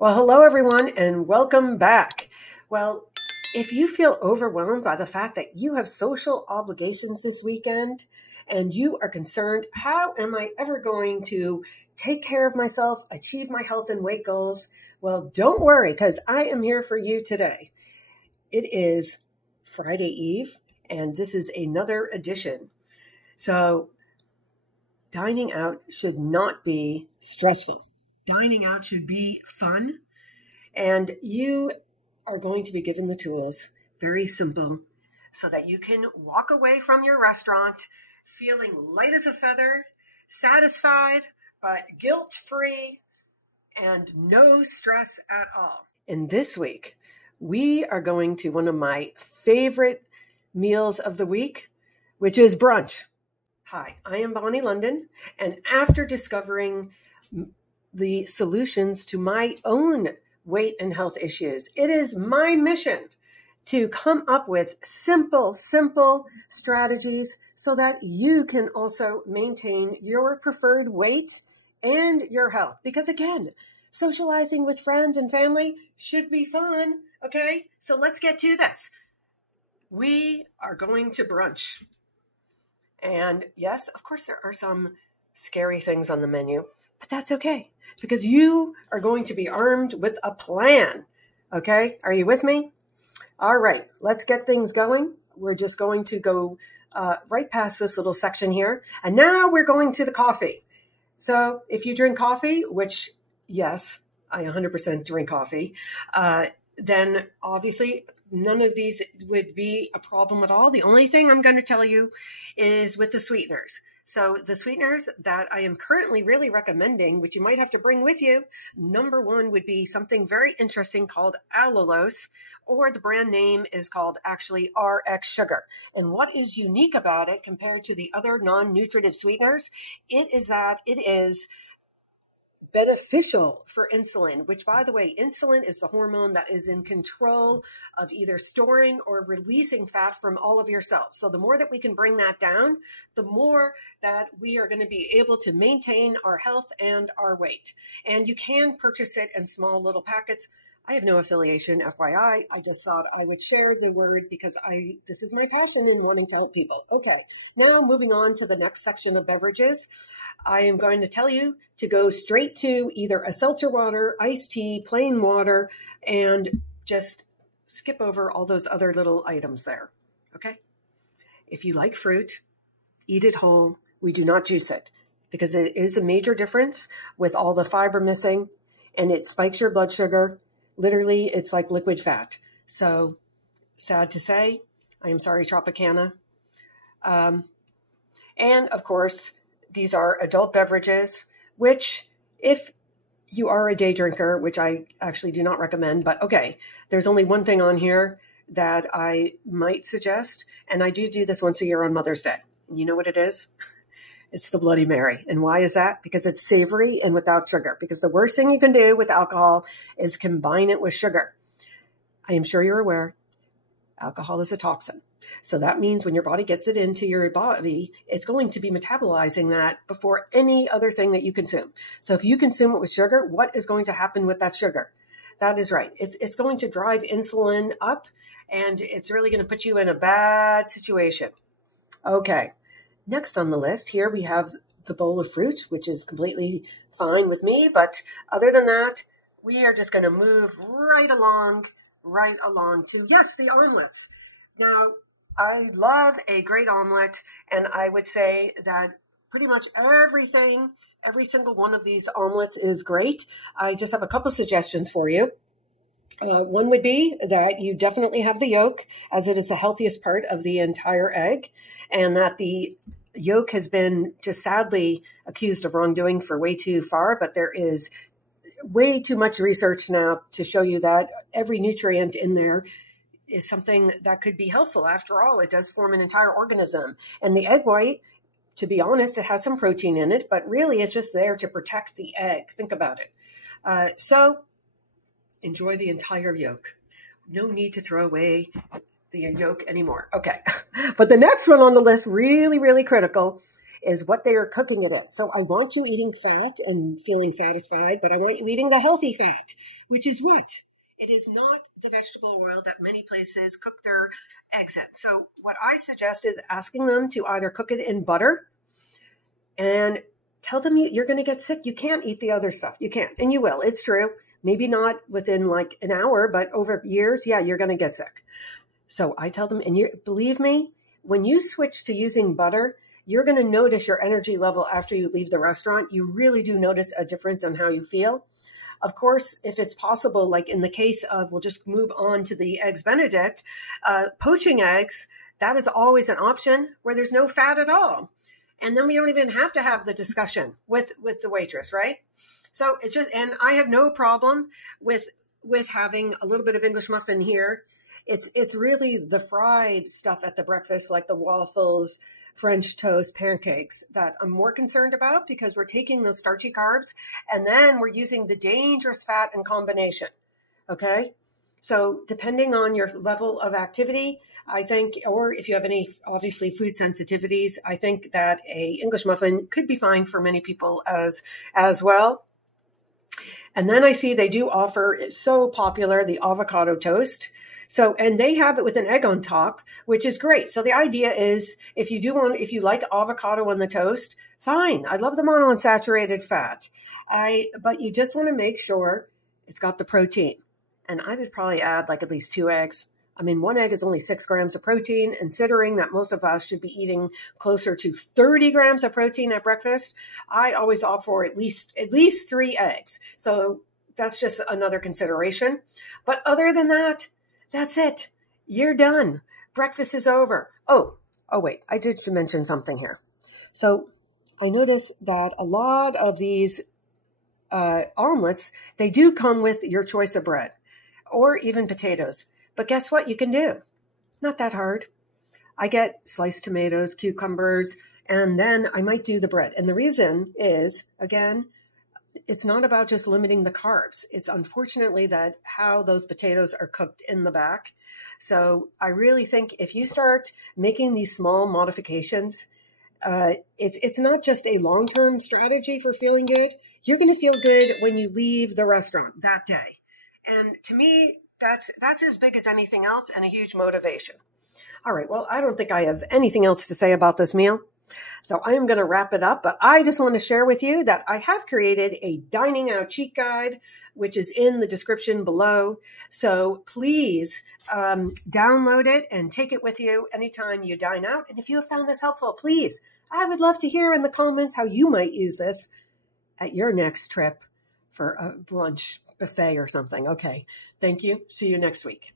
Well, hello everyone and welcome back. Well, if you feel overwhelmed by the fact that you have social obligations this weekend and you are concerned, how am I ever going to take care of myself, achieve my health and weight goals? Well, don't worry because I am here for you today. It is Friday Eve and this is another edition. So dining out should not be stressful. Dining out should be fun, and you are going to be given the tools, very simple, so that you can walk away from your restaurant feeling light as a feather, satisfied, but guilt-free, and no stress at all. And this week, we are going to one of my favorite meals of the week, which is brunch. Hi, I am Bonnie London, and after discovering the solutions to my own weight and health issues, it is my mission to come up with simple strategies so that you can also maintain your preferred weight and your health. Because again, socializing with friends and family should be fun, okay? So let's get to this. We are going to brunch. And yes, of course, there are some scary things on the menu, but that's okay because you are going to be armed with a plan. Okay. Are you with me? All right. Let's get things going. We're just going to go right past this little section here. And now we're going to the coffee. So if you drink coffee, which yes, I 100% drink coffee, then obviously none of these would be a problem at all. The only thing I'm going to tell you is with the sweeteners. So the sweeteners that I am currently really recommending, which you might have to bring with you, number one would be something very interesting called allulose, or the brand name is called actually RX sugar. And what is unique about it compared to the other non-nutritive sweeteners, it is that it is beneficial for insulin, which, by the way, insulin is the hormone that is in control of either storing or releasing fat from all of your cells. So the more that we can bring that down, the more that we are going to be able to maintain our health and our weight. And you can purchase it in small little packets. I have no affiliation, FYI. I just thought I would share the word because this is my passion in wanting to help people. Okay, now moving on to the next section of beverages. I am going to tell you to go straight to either a seltzer water, iced tea, plain water, and just skip over all those other little items there, okay? If you like fruit, eat it whole. We do not juice it because it is a major difference with all the fiber missing, and it spikes your blood sugar. Literally, it's like liquid fat. So sad to say, I am sorry, Tropicana. And of course, these are adult beverages, which if you are a day drinker, which I actually do not recommend, but okay, there's only one thing on here that I might suggest. And I do this once a year on Mother's Day. You know what it is? It's the Bloody Mary. And why is that? Because it's savory and without sugar. Because the worst thing you can do with alcohol is combine it with sugar. I am sure you're aware, alcohol is a toxin. So that means when your body gets it into your body, it's going to be metabolizing that before any other thing that you consume. So if you consume it with sugar, what is going to happen with that sugar? That is right. It's going to drive insulin up, and it's really going to put you in a bad situation. Okay. Next on the list here, we have the bowl of fruit, which is completely fine with me. But other than that, we are just going to move right along to, yes, the omelets. Now, I love a great omelet, and I would say that pretty much everything, every single one of these omelets is great. I just have a couple suggestions for you. One would be that you definitely have the yolk, as it is the healthiest part of the entire egg, and that the yolk has been just sadly accused of wrongdoing for way too far, but there is way too much research now to show you that every nutrient in there is something that could be helpful. After all, it does form an entire organism. And the egg white, to be honest, it has some protein in it, but really it's just there to protect the egg. Think about it. So enjoy the entire yolk. No need to throw away the yolk anymore. Okay. But the next one on the list, really, really critical, is what they are cooking it in. So I want you eating fat and feeling satisfied, but I want you eating the healthy fat, which is what? It is not the vegetable oil that many places cook their eggs in. So what I suggest is asking them to either cook it in butter and tell them you're going to get sick. You can't eat the other stuff. You can't, and you will. It's true. Maybe not within like an hour, but over years, yeah, you're going to get sick. So I tell them, and believe me, when you switch to using butter, you're going to notice your energy level after you leave the restaurant. You really do notice a difference on how you feel. Of course, if it's possible, like in the case of, we'll just move on to the Eggs Benedict, poaching eggs, that is always an option where there's no fat at all. And then we don't even have to have the discussion with the waitress, right? So it's just, and I have no problem with having a little bit of English muffin here. It's really the fried stuff at the breakfast, like the waffles, French toast, pancakes, that I'm more concerned about, because we're taking those starchy carbs and then we're using the dangerous fat in combination. Okay. So depending on your level of activity, I think, or if you have any, obviously, food sensitivities, I think that a English muffin could be fine for many people as well. And then I see they do offer, it's so popular, the avocado toast. So, and they have it with an egg on top, which is great. So the idea is, if you like avocado on the toast, fine. I love the monounsaturated fat. But you just want to make sure it's got the protein. And I would probably add like at least 2 eggs. I mean, 1 egg is only 6 grams of protein, considering that most of us should be eating closer to 30 grams of protein at breakfast. I always opt for at least 3 eggs. So that's just another consideration. But other than that, that's it. You're done. Breakfast is over. Oh, wait, I did mention something here. So I noticed that a lot of these omelets, they do come with your choice of bread or even potatoes. But guess what you can do? Not that hard. I get sliced tomatoes, cucumbers, and then I might do the bread. And the reason is, again, it's not about just limiting the carbs. It's unfortunately that how those potatoes are cooked in the back. So I really think if you start making these small modifications, it's not just a long-term strategy for feeling good. You're going to feel good when you leave the restaurant that day. And to me, that's as big as anything else and a huge motivation. All right. Well, I don't think I have anything else to say about this meal. So I am going to wrap it up, but I just want to share with you that I have created a dining out cheat guide, which is in the description below. So please download it and take it with you anytime you dine out. And if you have found this helpful, please, I would love to hear in the comments how you might use this at your next trip for a brunch buffet or something. Okay. Thank you. See you next week.